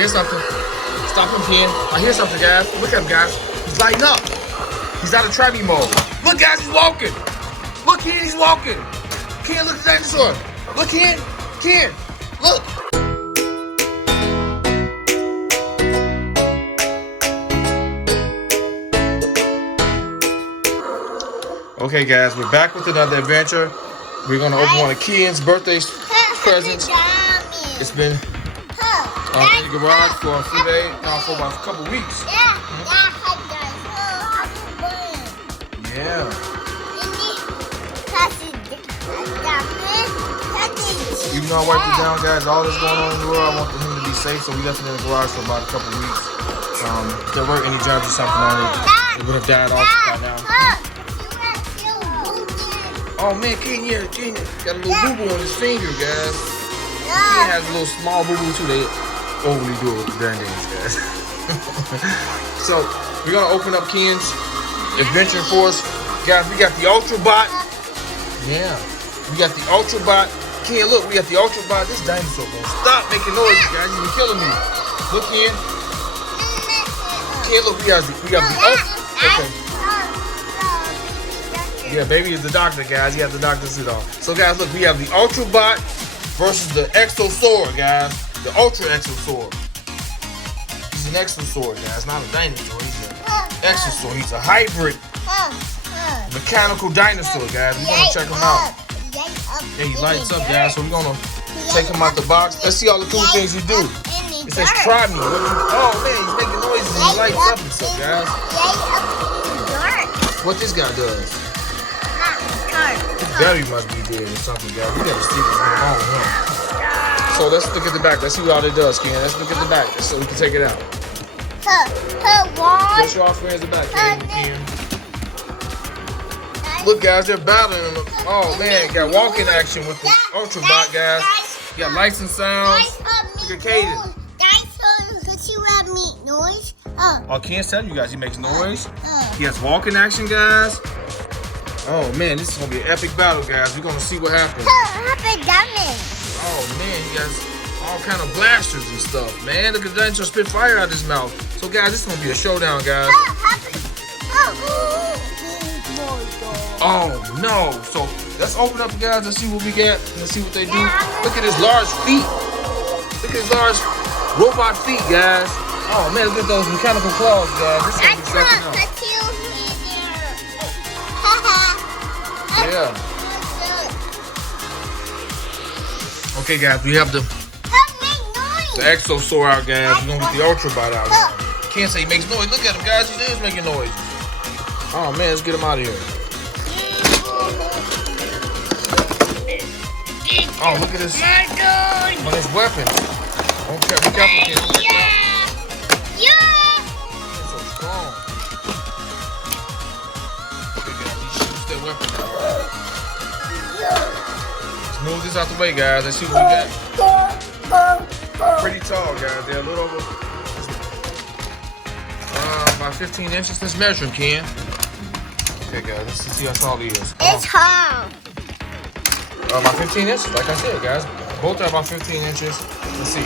hear something. Stop him, Kian. I hear something, guys. Look at him, guys. He's lighting up. He's out of trapping mode. Look, guys, he's walking. Look, Kian, he's walking. Kian, look at the dinosaur. Look, Kian. Kian, look. Okay, guys, we're back with another adventure. We're going to open one of Kian's birthday presents. It's been in the garage for a few days, for about a couple weeks. Yeah. Even though I wiped it down, guys, all that's going on in the world, I want him to be safe, so we left it in the garage for about a couple weeks. If there were any germs or something on it, it would have died off by now. Oh man, Kian got a little boo-boo on his finger, guys. Kian has a little small boo-boo too. They overly do it with the darn names, guys. So, we're going to open up Kian's adventure for us. Guys, we got the Ultrabot. Yeah. We got the Ultrabot. Kian, look, we got the Ultrabot. This dinosaur, man. Stop making noise, guys. You've been killing me. Look, Kian. Kian, look, we have the Ultrabot. Okay. Yeah, baby is the doctor, guys. He has the doctor suit on. So, guys, look, we have the Ultrabot versus the Exosaur, guys. The Ultra Exosaur. He's an Exosaur, guys. Not a dinosaur. He's an Exosaur. He's a hybrid mechanical dinosaur, guys. We're going to check him out. Yeah, he lights up, guys. So, we're going to take him out the box. Let's see all the cool things he do. It says, try me. Oh, man, he's making noises and he lights up and stuff, guys. What this guy does. His belly must be dead or something, guys. We gotta see what's going on with him. So let's look at the back. Let's see what all it does, Kian. Let's look at the back so we can take it out. Let's show our friends the back, Kian. Look, guys, they're battling him. Oh man, got walking action with the Ultrabot, guys. You got lights and sounds. Look at Caden. Oh, Kian's telling you guys he makes noise. He has walking action, guys. Oh man, this is gonna be an epic battle, guys. We're gonna see what happens. Oh man, he has all kind of blasters and stuff, man. Look at the dinosaur spit fire out of his mouth. So guys, this is gonna be a showdown, guys. Oh no. So let's open up, guys, and see what we got. Let's see what they do. Look at his large feet. Look at his large robot feet, guys. Oh man, look at those mechanical claws, guys. This is gonna be second up. Yeah. Okay, guys, we have the Exosaur out, guys. We're gonna get the Ultrabot out. Can't say he makes noise. Look at him, guys. He is making noise. Oh man, let's get him out of here. Oh, look at this. Oh, his weapons. Okay, be careful, kid. He's so strong. Okay, guys, he shoots that weapon. Move this out the way, guys. Let's see what we got. Pretty tall, guys. They're a little over about 15 inches. Let's measure him, Kian. Okay, guys. Let's see how tall he is. It's tall. About 15 inches, like I said, guys. Both are about 15 inches. Let's see.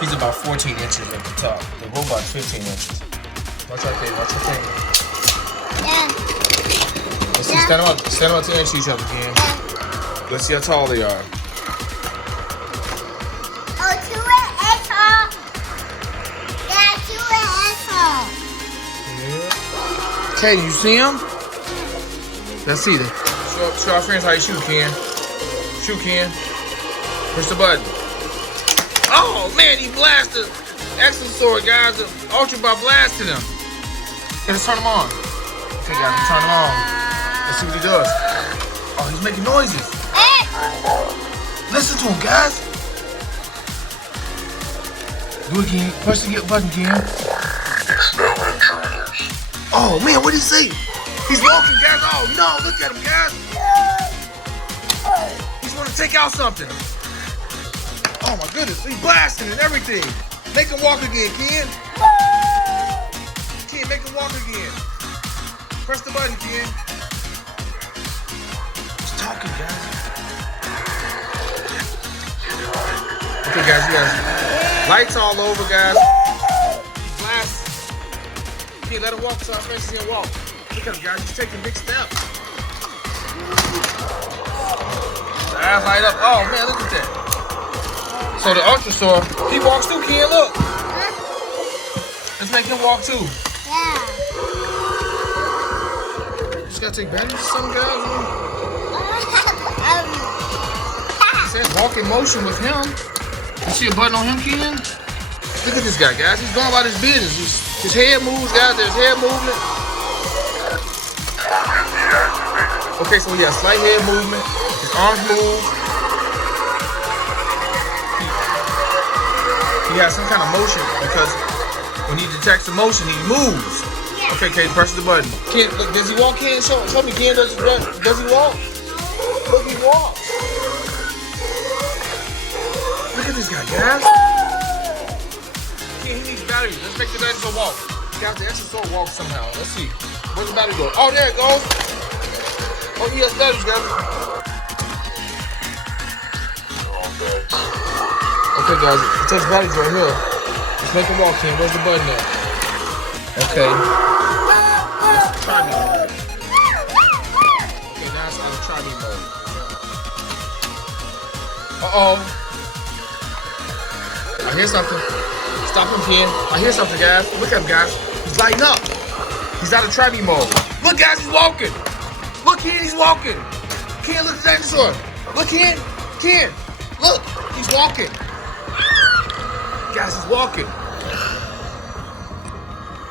He's about 14 inches at the top. The robot's 15 inches. Watch out there. Watch your finger. Yeah. Let's see, stand them up to each other, Kian. Let's see how tall they are. Oh, two is tall. Yeah, two is tall. Yeah. Okay, you see him? Let's see them. Show our friends how you shoot, Kian. Shoot, Kian. Push the button. Oh man, he blasted Exosaur, guys. The Ultrabot blasted him. Okay, let's turn him on. Okay, guys, let's turn him on. Let's see what he does. Oh, he's making noises. Listen to him, guys. Do it again. Push the button, Kian. Oh man, what did he say? He's walking, guys. Oh no, look at him, guys. He's gonna take out something. Oh my goodness, he's blasting and everything. Make him walk again, Kian. Kian, make him walk again. Press the button, Kian. He's talking, guys. Okay, guys, he has lights all over, guys. Glass. Can't let him walk so our friends see him walk. Look at him, guys. He's taking big steps. The eyes light up. Oh, man, look at that. So the Ultrasaur, he walks too, Kian, look. Let's make him walk too. Yeah. Just gotta take batteries or something, guys. It says walk in motion with him. You see a button on him, Kian? Look at this guy, guys. He's going about his business. His head moves, guys. There's head movement. Okay, so he has slight head movement. His arms move. He has some kind of motion because when he detects the motion, he moves. Okay, Kaden, press the button. Kian, look, does he walk, Kian? Show me, Kian, does he walk? Look, he walks. Look at this guy, guys. Kian, he needs batteries. Let's make the batteries go walk. Guys, the Exosaur walk somehow. Let's see. Where's the battery go? Oh, there it goes. Oh, he has batteries, guys. Okay, guys, it takes batteries right here. Let's make him walk, Kian. Where's the button at? Okay. Let's try me mode. Okay, now it's on try me mode. Uh-oh. I hear something. Stop him, Kian. I hear something, guys. Look at him, guys. He's lighting up. He's out of try me mode. Look, guys, he's walking. Look, Kian, he's walking. Kian, look at the dinosaur. Look, Kian. Kian, look. He's walking. Guys, he's walking.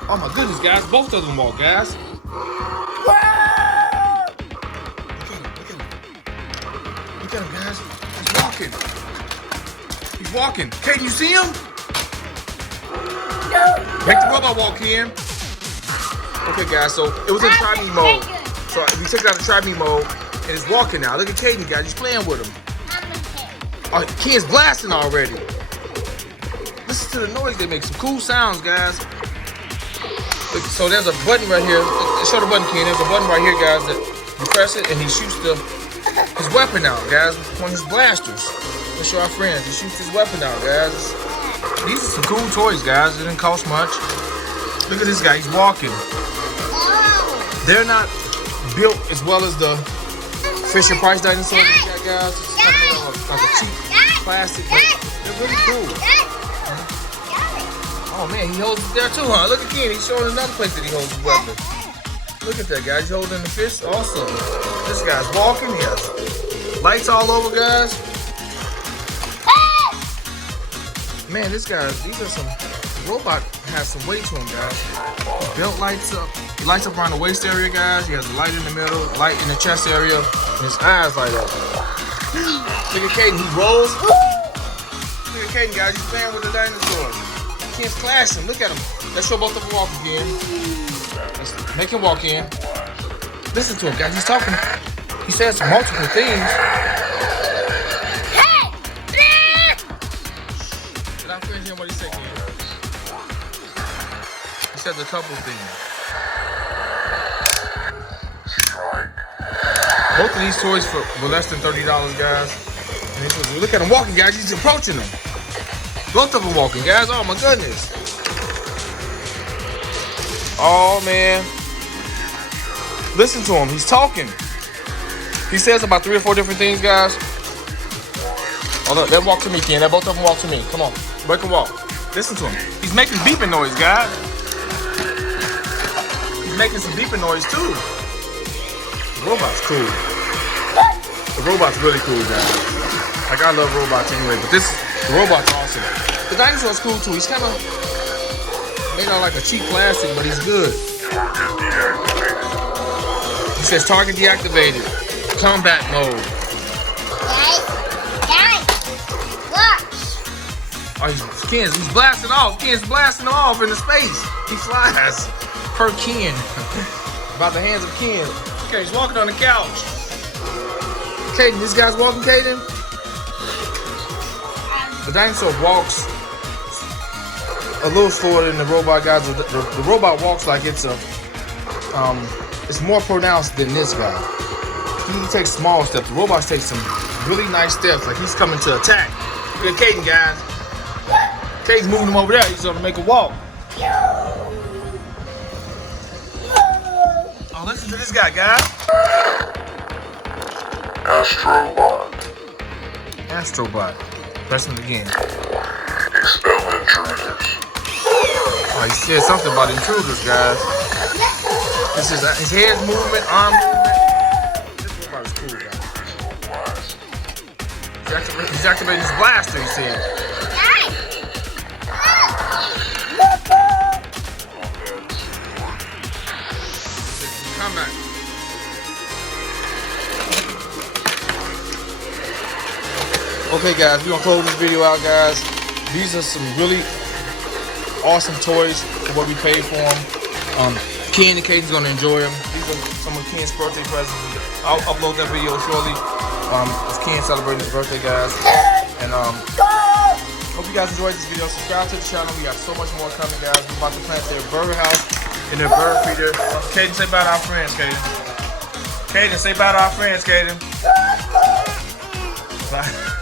Oh my goodness, guys. Both of them walk, guys. Look at him, guys. He's walking. He's walking. Kaden, you see him? No. Make the robot walk, Kian. Okay, guys, so it was in try me mode. So we took it out of try me mode, and it's walking now. Look at Kaden, guys. He's playing with him. Oh, Kian's blasting already. Listen to the noise they make. Some cool sounds, guys. Look, so there's a button right here. Show the button, Kian. There's a button right here, guys, that you press it, and he shoots his weapon out, guys. One of his blasters. Let's show our friends. He shoots his weapon out, guys. These are some cool toys, guys. It didn't cost much. Look at this guy. He's walking. They're not built as well as the Fisher Price dinosaurs we got, guys. It's kind of made out of like a cheap plastic, but they're really cool. Oh man, he holds it there too, huh? Look at Kian. He's showing another place that he holds his weapon. Look at that, guys. He's holding the fist. Awesome. This guy's walking. He has lights all over, guys. Man, this guy, these are some, the robot has some weight to him, guys. His belt lights up. He lights up around the waist area, guys. He has a light in the middle, light in the chest area, and his eyes light up. Look at Kaden, he rolls. Look at Kaden, guys. He's playing with the dinosaurs. Kian's clashing. Look at him. Let's show both of them walk again. Let's make him walk in. Listen to him, guys. He's talking. He says multiple things. Did I finish him what he said, Kian? He said a couple things. Both of these toys were less than $30, guys. And look at him walking, guys. He's approaching them. Both of them walking, guys. Oh my goodness. Oh man. Listen to him. He's talking. He says about 3 or 4 different things, guys. Oh look, they walk to me, Kian. They both of them walk to me. Come on. Break and walk. Listen to him. He's making beeping noise, guys. He's making some beeping noise too. The robot's cool. The robot's really cool, guys. Like, I love robots anyway, but the robot's awesome. The dinosaur's cool too. He's kind of made out like a cheap plastic, but he's good. He says target deactivated. Combat mode. Guys, look. Oh, he's blasting off. Kian's blasting off into space. He flies. Per Kian. About the hands of Kian. Okay, he's walking on the couch. Kaden, this guy's walking, Kaden. The dinosaur walks a little slower than the robot, guys. The robot walks like it's more pronounced than this guy. He takes small steps. The robot takes some really nice steps, like he's coming to attack. Look at Caden, guys. Caden's moving him over there. He's gonna make a walk. Oh, listen to this guy, guys. Astrobot. Astrobot. Pressing it again. Expel intruders. Oh, he said something about intruders, guys. This is his head movement, arm movement. This robot is cool, guys. He's activating his blaster, he said. Come back. Okay, guys, we're gonna close this video out, guys. These are some really awesome toys for what we paid for them. Kian and Caden's gonna enjoy them. These are some of Kian's birthday presents. I'll upload that video shortly. It's Kian celebrating his birthday, guys. And hope you guys enjoyed this video. Subscribe to the channel. We got so much more coming, guys. We're about to plant their bird house in their bird feeder. Caden, say bye to our friends, Caden. Caden, say bye to our friends, Caden. Bye.